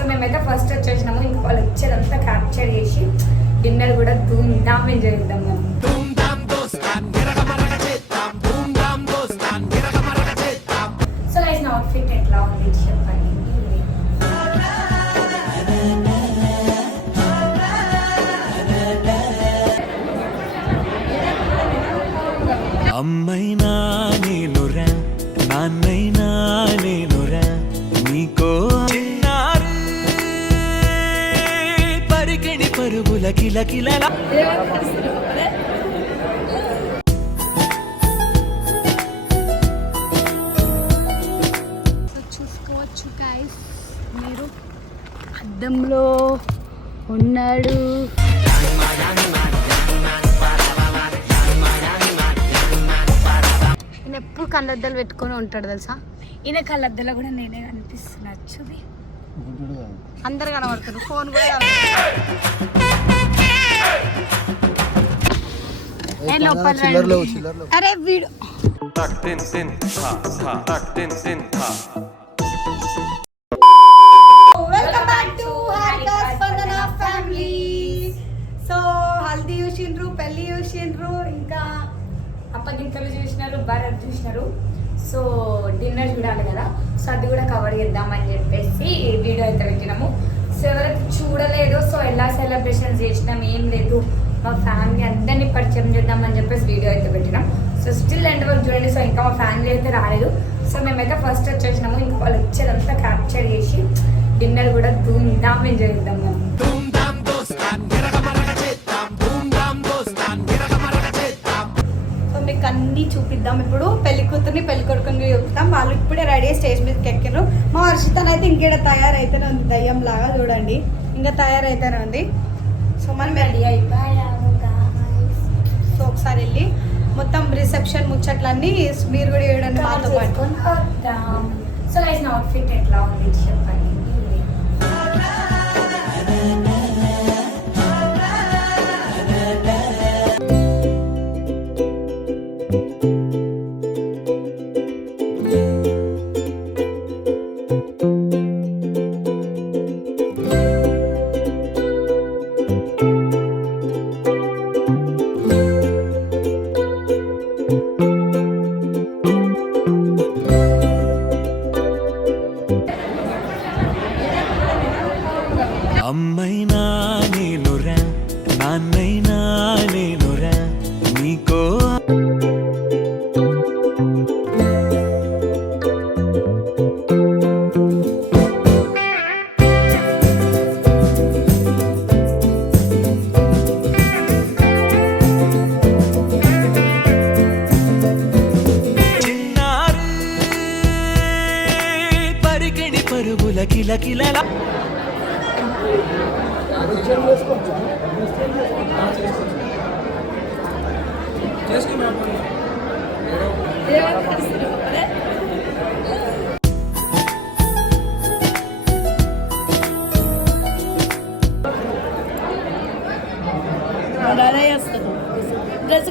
So మేమైతే first వచ్చేసినాము. ఇంకా వాళ్ళు వచ్చేదంతా క్యాప్చర్ చేసి డిన్నర్ కూడా ధూమ్ ధామ్ ఎంజాయ్ చేద్దాం మనం సో గైస్ నా అవుట్ఫిట్ ఎట్లా ఉంది చెప్పండి. కిలకిలలా. చూసుకోవచ్చు గైస్ మీరు అద్దంలో ఉన్నాడు. ఈయన ఎప్పుడు కళ్ళద్దాలు పెట్టుకొని ఉంటాడు తెలుసా? ఈయన కళ్ళద్దలో కూడా నేనే కనిపిస్తున్నా చూపి అందరు కనబడుతున్నారు. ఫోన్ కూడా కనబడుతుంది. అరే వీడు. వెల్కమ్ బ్యాక్ టు హారికా స్పందన ఫ్యామిలీ సో హల్దీ చూసిండ్రు పెళ్ళి చూసిండ్రు ఇంకా అప్పగింతలు చూసినారు భరత్ చూసినారు. సో డిన్నర్ చూడాలి కదా. సో అది కూడా కవర్ చేద్దామని చెప్పేసి వీడియో అయితే పెట్టినాము. సో ఎవరైతే చూడలేదు సో ఎలా సెలబ్రేషన్స్ చేసినాం ఏం లేదు. మా ఫ్యామిలీ అందరినీ పరిచయం చేద్దామని చెప్పేసి వీడియో అయితే పెట్టినాం. సో స్టిల్ ఎండ్ వరకు చూడండి. సో ఇంకా మా ఫ్యామిలీ అయితే రాలేదు. సో మేమైతే ఫస్ట్ వచ్చేసినాము. ఇంకా వాళ్ళు వచ్చేదంతా క్యాప్చర్ చేసి డిన్నర్ కూడా ధూమ్ ఎంజాయ్ చేద్దాం చూపిద్దాం ఇప్పుడు పెళ్ళి కూతుర్ని పెళ్ళి కొడుకుని చూపిద్దాం. వాళ్ళు ఇప్పుడే రెడీ స్టేజ్ మీదకి ఎక్కిర్రు. మా వర్షితన్ అయితే ఇంకేడ తయారైతేనే ఉంది. దయ్యం లాగా చూడండి. ఇంకా తయారైతేనే ఉంది. సో మనం రెడీ అయిపోయాము సో ఒకసారి వెళ్ళి మొత్తం రిసెప్షన్ ముచ్చట్లన్నీ మీరు కూడా చూడండి మాతో పాటు. సో నా అవుట్ఫిట్ ఎట్లా ఉంది? చెప్పండి.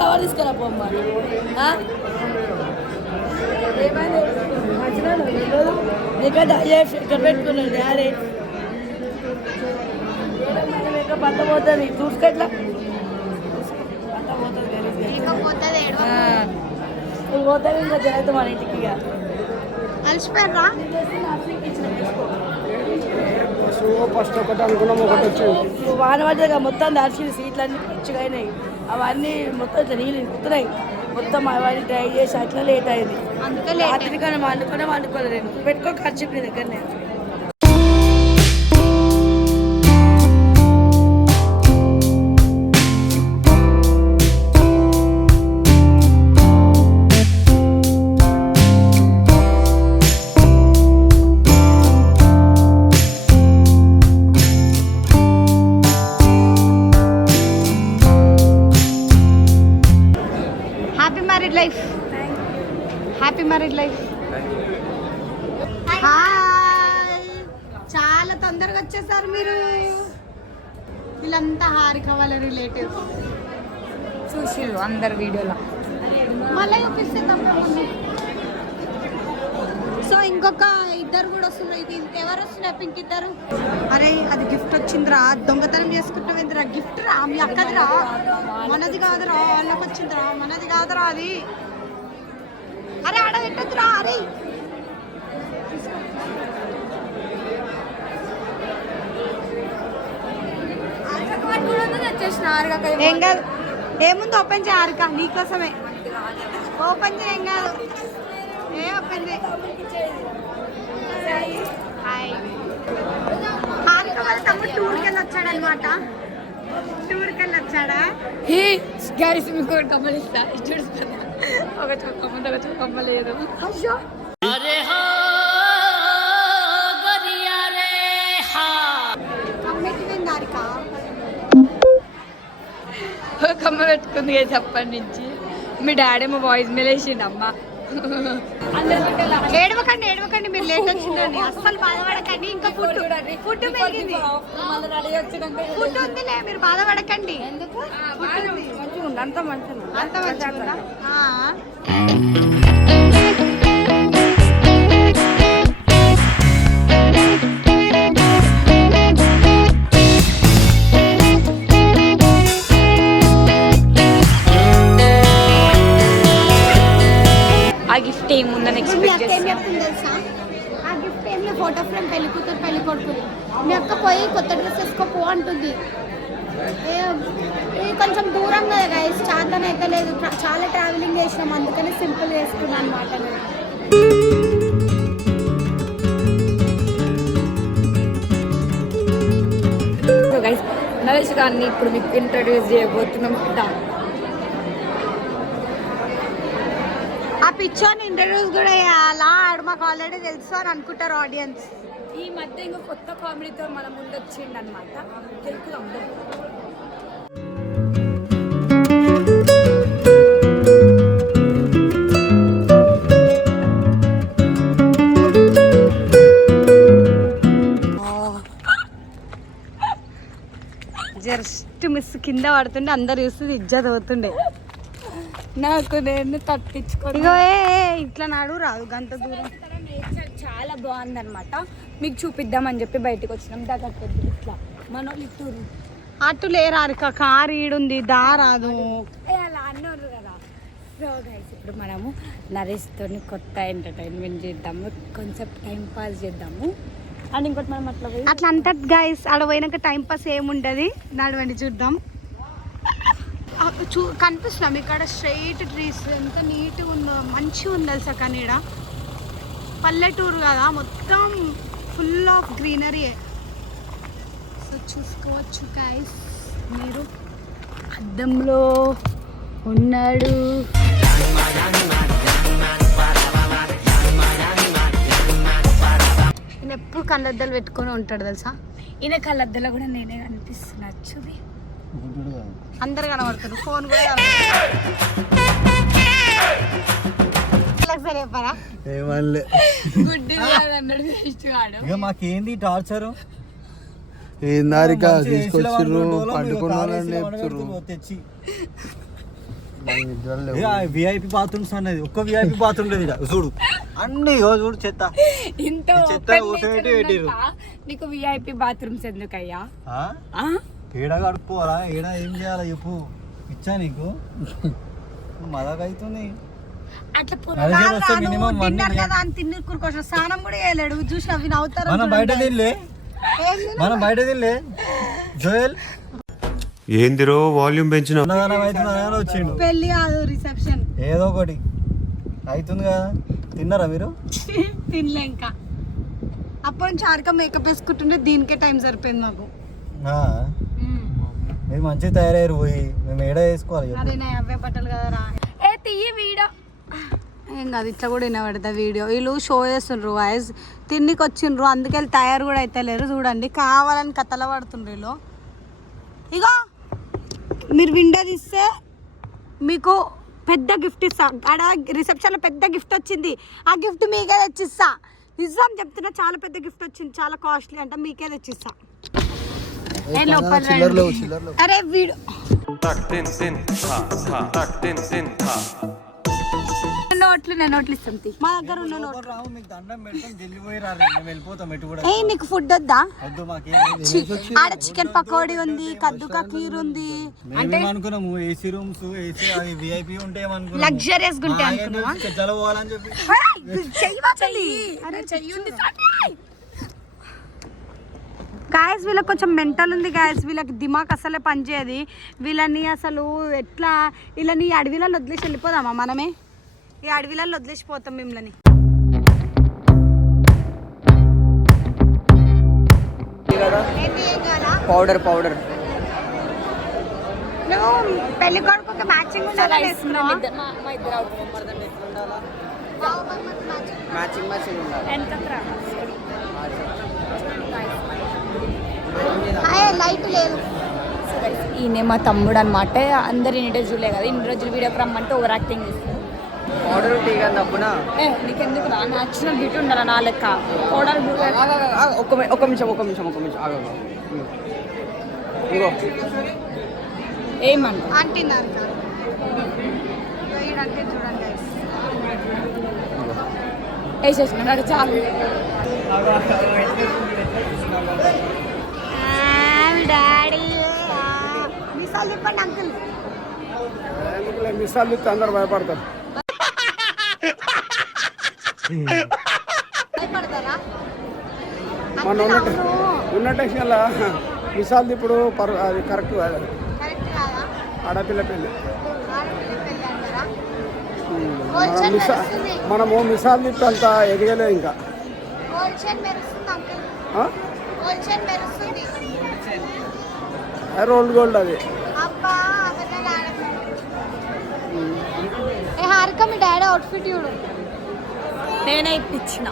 కవర్ తీసుకురా పోమ్మ ఇక్కడ ఇక్కడ పెట్టుకున్నాడు డాడీ. అంత పోతుంది. చూసుకట్లా పోతుంది ఇంకా మన ఇంటికి ఇక అలసిపోయారా వాన పడ్డగా మొత్తం దాల్చిన సీట్లు అన్ని పిచ్చిగా అయినాయి అవన్నీ మొత్తం ఇట్లా నీళ్ళు ఇంకుతున్నాయి మొత్తం అవన్నీ ట్రై చేసి అట్లా లేట్ అయింది. అందుకే లేట్ రాత్రి కానీ వండుకునే వండుకోలేదు నేను. పెట్టుకో ఖర్చు నీ దగ్గరనే. మ్యారీడ్ లైఫ్ హాయ్ చాలా తొందరగా వచ్చేసారు మీరు. వీళ్ళంతా హారిక వాళ్ళ రిలేటివ్స్ చూసిర్రు అందరు వీడియోలో. మళ్ళీ చూపిస్తే సో ఇంకొక ఇద్దరు కూడా వస్తున్నారు. ఇది ఎవరు వస్తున్నారు? పింక్ ఇద్దరు. అరే అది గిఫ్ట్ వచ్చిందిరా. దొంగతనం చేసుకుంటాం గిఫ్ట్ రా. మీ అక్కదిరా. మనది కాదురా. వాళ్ళకి వచ్చిందిరా. మనది కాదురా అది. అరే ఆడ పెట్టద్దురా అరే. ఏం కాదు. ఏముంది ఓపెన్ చేయాలిక నీకోసమే ఓపెన్ చేయం కాదు. ఏ ఓపెన్ చేయి. హారిక వాళ్ళ తమ్ముడు టూర్కి వెళ్ళి వచ్చాడనమాట టూర్కి వెళ్ళి వచ్చాడా హే గ్యారీస్ మీకు కమ్మలిస్తా చూడుస్తా ఒక చోట కమ్మలు ఒక చోట కమ్మలేదు అయ్యో. ఒక పెట్టుకుంది కదా అప్పటి నుంచి. మీ డాడీ మా వాయిస్ మీద వేసిండు అమ్మ. ఏడవకండి ఏడవకండి మీరు లేట్ వచ్చిందండి అస్సలు బాధపడకండి ఇంకా ఫుడ్ ఫుడ్ పెరిగింది. ఫుడ్ ఉందిలే మీరు బాధపడకండి. ఎందుకు? మంచిగా ఉంది అంత మంచిగా అంత మంచిగా ఉందా? ఆ. గిఫ్ట్ ఏముందని ఎక్స్పెక్ట్ అక్క ఏం చేస్తా చెప్తుంది తెలుసా? ఆ గిఫ్ట్ ఏం లేదు ఫోటో ఫ్రేమ్ పెళ్ళి కూతురు పెళ్ళి కొడుకుది. మీ అక్క పోయి కొత్త డ్రెస్ వేసుకోపో అంటుంది. ఇది కొంచెం దూరం కదా గైస్ చాందన అయితే లేదు. చాలా ట్రావెలింగ్ చేసినాం. అందుకని సింపుల్ వేసుకున్నాను అనమాట నేను. గైస్ నరేష్ గారిని ఇప్పుడు మీకు ఇంట్రడ్యూస్ చేయబోతున్నాం. దా. ఆ పిక్చర్ని ఇంట్రడ్యూస్ కూడా చేయాలా? ఆడు మాకు ఆల్రెడీ తెలుసు అని అనుకుంటారు ఆడియన్స్ ఈ మధ్య ఇంకా కొత్త కామెడీతో మన ముందు వచ్చిండు అనమాట తెలుపుదాం కింద పడుతుండే అందరు చూస్తుంది ఇజ్జత్ అవుతుండే నాకు నేను తప్పించుకోవడం ఇగో ఇట్లా నాడు రాదు గంత దూరం. చాలా బాగుందన్నమాట. మీకు చూపిద్దామని చెప్పి బయటకు వచ్చినాం. దగ్గర ఇట్లా. మన ఇట్టూరు అటు లేరారిక కారు ఈడుంది దా రాదు. అలా అన్నారు కదా. సో గైస్ ఇప్పుడు మనము నరేష్తో కొత్త ఎంటర్టైన్మెంట్ చేద్దాము. కొంచెం టైం పాస్ చేద్దాము. అండ్ ఇంకోటి మనం అట్లా పోయి అట్లా అంటది గైస్ ఆడ పోయినాక టైం పాస్ ఏముంటది నడవండి చూద్దాం. చూ కనిపిస్తున్నాం ఇక్కడ స్ట్రైట్ ట్రీస్ ఎంత నీట్గా ఉందో మంచిగా ఉంది తెలుసా కానీ ఈడ పల్లెటూరు కదా మొత్తం ఫుల్ ఆఫ్ గ్రీనరీ సో చూసుకోవచ్చు కాయస్ మీరు. అద్దంలో ఉన్నాడు. ఈయన ఎప్పుడు కళ్ళద్దలు పెట్టుకొని ఉంటాడు తెలుసా? ఈయన కళ్ళద్దలో కూడా నేనే కనిపిస్తున్నా చూది అందరు కనబడుతారు ఫోన్ కూడా ఇక మాకేంది టార్చర్? ఏందారిక తీసుకొచ్చిర్రు తెచ్చి. విఐపి బాత్రూమ్స్ అన్నది ఒక్క విఐపి బాత్రూమ్ లేదు. చూడు. అన్ని ఇగో చూడు చెత్త. ఇంత చెత్త నీకు విఐపి బాత్రూమ్స్ ఎందుకయ్యా? ఆ? ఆ? ఏడ కడుక్కోవాలా? ఏడ ఏం చేయాలా చెప్పు. ఇచ్చా నీకు? మదకైతుంది. అట్లా తిన్నారు కదా అని తిన్ని కూరుకోసం స్నానం కూడా చేయలేడు. చూసి అవి నవ్వుతారు మనం బయట తినలే. మనం బయట తినలే. జోయల్? ఏందిరో వాల్యూమ్ పెంచిన వచ్చిండు. పెళ్ళి కాదు రిసెప్షన్. ఏదో ఒకటి. అవుతుంది కదా. తిన్నారా మీరు? తినలే ఇంకా. అప్పటి నుంచి ఆరిక మేకప్ వేసుకుంటుంటే దీనికే టైం సరిపోయింది మాకు. ఆ, మీరు మంచిగా తయారయ్యారు పోయి మేము ఏడ వేసుకోవాలి చెప్పు. అరే నా అవే బట్టలు కదా రా. ఏ తీయి వీడ ఏం కాదు ఇట్లా కూడా వినబడతా వీడియో. వీళ్ళు షో చేస్తుండ్రు వాయిస్ తిన్నికి వచ్చిండ్రు అందుకే వీళ్ళు తయారు కూడా అయితే లేరు. చూడండి కావాలని కథల పడుతుండ్రు వీళ్ళు. ఇగో మీరు విండో తీస్తే మీకు పెద్ద గిఫ్ట్ ఇస్తా. ఆడ రిసెప్షన్లో పెద్ద గిఫ్ట్ వచ్చింది. ఆ గిఫ్ట్ మీకే తెచ్చిస్తా. నిజం చెప్తున్నా చాలా పెద్ద గిఫ్ట్ వచ్చింది. చాలా కాస్ట్లీ అంటే మీకే తెచ్చిస్తా. చిల్లర లేవు. చిల్లర లేవు అరే వీడు. Ta నో ఓట్లు ఇస్తాం తీ. మా దగ్గర ఉన్న నోట్ ఎవరు రావు మీకు దండం పెడతాం వెళ్ళిపోయి రారు మేము వెళ్ళిపోతాం ఎటు కూడా ఏ నీకు ఫుడ్ వద్దా? వద్దు మాకేం చి, ఆడ చికెన్ పకోడీ ఉంది కద్దుకా కీర్ ఉంది. మేము అనుకున్నాము ఏసీ రూమ్స్ ఏసీ విఐపి ఉంటే ఏమనుకున్నాము. లగ్జరియస్ ఉంటాయి అనుకున్నావా? ఆయన చెజ్జలో పోవాలని చెప్పి. చెయ్యి వాచండి అరే చెయ్యి ఉంది గాయస్ వీళ్ళకి కొంచెం మెంటల్ ఉంది గాయస్ వీళ్ళకి దిమాగ్ అసలే పనిచేయదు. వీళ్ళని అసలు ఎట్లా వీళ్ళని ఈ అడవిలలో వదిలేసి వెళ్ళిపోదామా మనమే? ఈ అడవిలలో వదిలేసిపోతాం మిమ్మల్ని. పౌడర్ పౌడర్ నువ్వు పెళ్ళి కొడుకు మ్యాచింగ్ outfit. మ్యాచింగ్ మ్యాచింగ్ ఉండాలి? లైట్ లేదు ఈయన మా తమ్ముడు అనమాట అందరు ఇన్ని చూడలే కదా ఇన్ని రోజులు వీడియోకి రమ్మంటే ఓవర్ యాక్టింగ్ చేస్తుంది పౌడర్ టీ తప్పున నీకెందుకు రా ఉండాలి నా లెక్క పౌడర్ ఒక్క మి- ఒక్క నిమిషం ఒక్క నిమిషం ఒక్క నిమిషం ఆగు, ఆగు. ఇగో ఏమంట అంటున్నారు అంటే చూడండి. వేసేసినాడు చాలు డాడీ. మిసాల్ చెప్పండి అంకుల్ మిసాలు ఇస్తే అందరు భయపడతారు. భయపడతారా? మన ఉన్న ఉన్న టెన్షన్లో మిసాల్ ఇప్పుడు పర్ అది కరెక్ట్ కాదు. ఆడపిల్ల పెళ్ళి. మిసా మనము మిసాల్ తిప్పి అంత ఎదగలే ఇంకా. గోల్డ్ చైన్ మెరుస్తుంది అంకుల్ ఆ? గోల్డ్ చైన్ మెరుస్తుంది అది రోల్డ్ గోల్డ్ అది అబ్బా అబద్ధాలు ఆడకు. ఏ హారిక మీ డాడీ అవుట్ఫిట్ చూడు నేనే ఇప్పించిన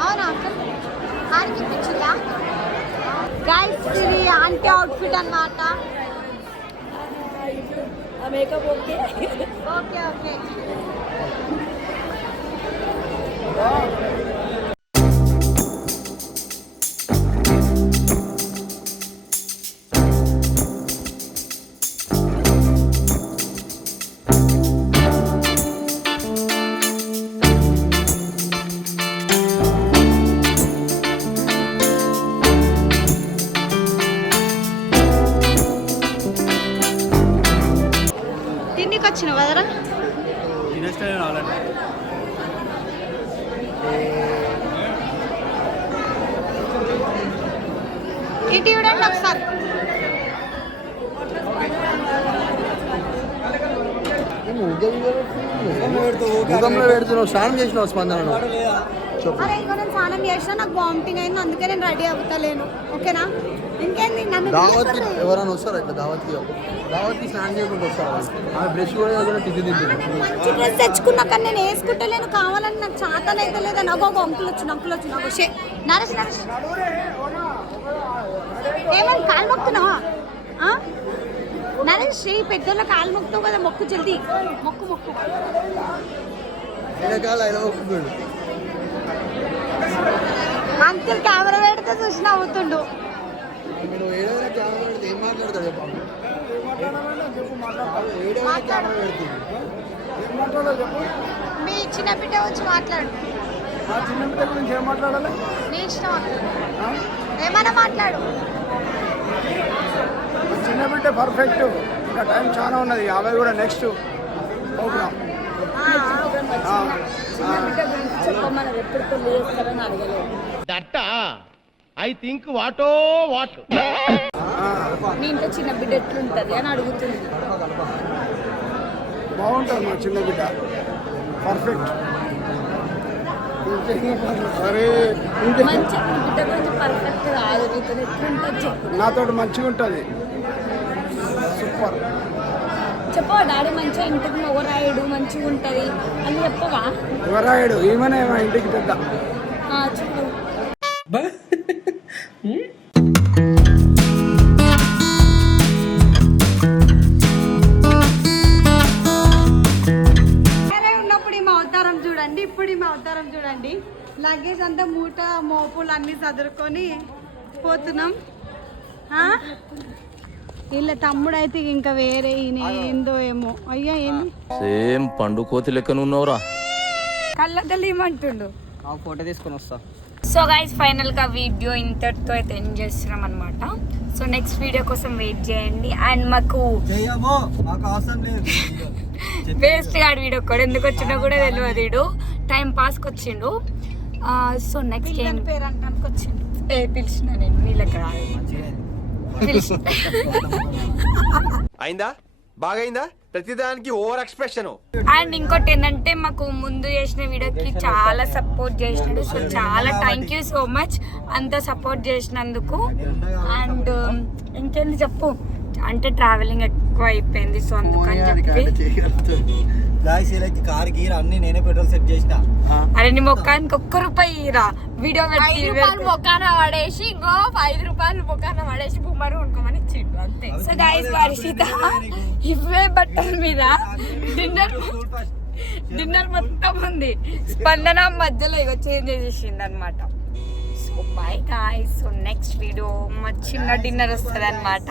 అవునా అంకుల్ హారిక ఇప్పించిందా గైస్ ఇది ఆంటీ అవుట్ఫిట్ అన్నమాట మేకప్ ఓకే ఓకే ఓకే వచ్చిన కదరా ఇటు ఒకసారి ముఖంలో పెడుతున్నావు స్నానం చేసినావు స్పందన అరే ఇంకో నేను స్నానం చేసినా నాకు వామిటింగ్ అయింది అందుకే నేను రెడీ అవుతలేను. ఓకేనా? ఇంకేంది? నన్ను దావత్కి. ఎవరైనా వస్తారా ఇట్లా దావత్కి? దావత్కి స్నానం చేయకుండా వస్తారా? ఆమె బ్రష్ కూడా కూడా తిద్ది తిద్ది మంచి డ్రెస్ తెచ్చుకున్నా కానీ నేను వేసుకుంటలేను కావాలని నాకు చాతన అయితే లేదని అగో ఒక అంకుల్ వచ్చిన అంకుల్ వచ్చిన అగో షే నరేష్ నరేష్. ఏమని కాలు మొక్కుతున్నావా? నరేష్ ఈ పెద్దోళ్ళ కాలు మొక్కుతావు కదా మొక్కు జల్దీ. మొక్కు మొక్కు. వెనకాల ఇలా ఒప్పుకోడు అంకుల్ కెమెరా పెడితే చూసి నవ్వుతుండు. మీ చిన్న బిడ్డ వచ్చి మాట్లాడు. ఆ చిన్న బిడ్డ గురించి ఏం మాట్లాడాలి నీ ఇష్టం ఏమైనా మాట్లాడు. చిన్న బిడ్డ పర్ఫెక్ట్ ఇంకా టైం చాలా ఉన్నది. యాభై కూడా నెక్స్ట్ ప్రోగ్రామ్ చెప్పమన్నారు. ఎప్పుడు పెళ్ళి చేస్తారని అడగలేదు మీ ఇంట్లో చిన్న బిడ్డ ఎట్లుంటది అని అడుగుతుంది. బాగుంటుంది మా చిన్న బిడ్డ. పర్ఫెక్ట్ మంచి బిడ్డ గురించి పర్ఫెక్ట్ కాదు నీతో ఎట్లుంటుంది నాతోటి మంచిగా ఉంటుంది సూపర్ చెప్పవా డాడీ మంచిగా ఇంటికి మొగరాయుడు మంచిగా ఉంటది అని చెప్పవా? ఎవరాయుడు ఈమెనే మా ఇంటికి పెద్ద. అవతారం చూడండి ఇప్పుడు ఈమె అవతారం చూడండి. లగేజ్ అంతా మూట మోపులు అన్ని చదురుకొని పోతున్నాం. ఆ? వీళ్ళ తమ్ముడు అయితే ఇంకా వేరే ఈయన ఏందో ఏమో. అయ్యా ఏంది? సేమ్ పండు కోతి లెక్కన ఉన్నవరా. కళ్ళద్దలు ఏమంటుండు? ఆ ఫోటో తీసుకొని వస్తా. సో గైస్ ఫైనల్గా వీడియో ఇంతటితో అయితే ఎండ్ చేస్తున్నాం అనమాట సో నెక్స్ట్ వీడియో కోసం వెయిట్ చేయండి. అండ్ మాకు వేస్ట్ గాడు వీడియో కూడా ఎందుకు వచ్చిండో కూడా తెలియదు వీడు. టైం పాస్కి వచ్చిండు. సో నెక్స్ట్ ఏం పేరు అంటానికి వచ్చిండు ఏ పిలిచిన నేను. వీళ్ళకి రాదు అయిందా? బాగైందా? ప్రతిదానికి ఓవర్ ఎక్స్ప్రెషన్. అండ్ ఇంకోటి ఏంటంటే మాకు ముందు చేసిన వీడియోకి చాలా సపోర్ట్ చేసినాడు. సో చాలా థ్యాంక్ యూ సో మచ్ అంత సపోర్ట్ చేసినందుకు. అండ్ ఇంకేంది చెప్పు? అంటే ట్రావెలింగ్ ఎక్కువ అయిపోయింది సో అందుకని చెప్పి. గాయస్ వీళ్ళకి కార్ గీర్ అన్ని నేనే పెట్రోల్ సెట్ చేసిన. అరే నీ మొక్కానికి ఒక్క రూపాయి రా వీడియో పెట్టి మొక్కాన పడేసి ఇంకో ఐదు రూపాయలు మొక్కాన పడేసి బొమ్మరు కొనుక్కోమని ఇచ్చిండు అంతే. సో గాయస్ వర్షిత ఇవే బట్టల మీద డిన్నర్ డిన్నర్ మొత్తం ఉంది. స్పందన మధ్యలో ఇక చేంజ్ చేసేసింది అనమాట bye guys so next video మా చిన్న డిన్నర్ వస్తుంది అనమాట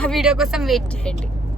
ఆ వీడియో కోసం వెయిట్ చేయండి.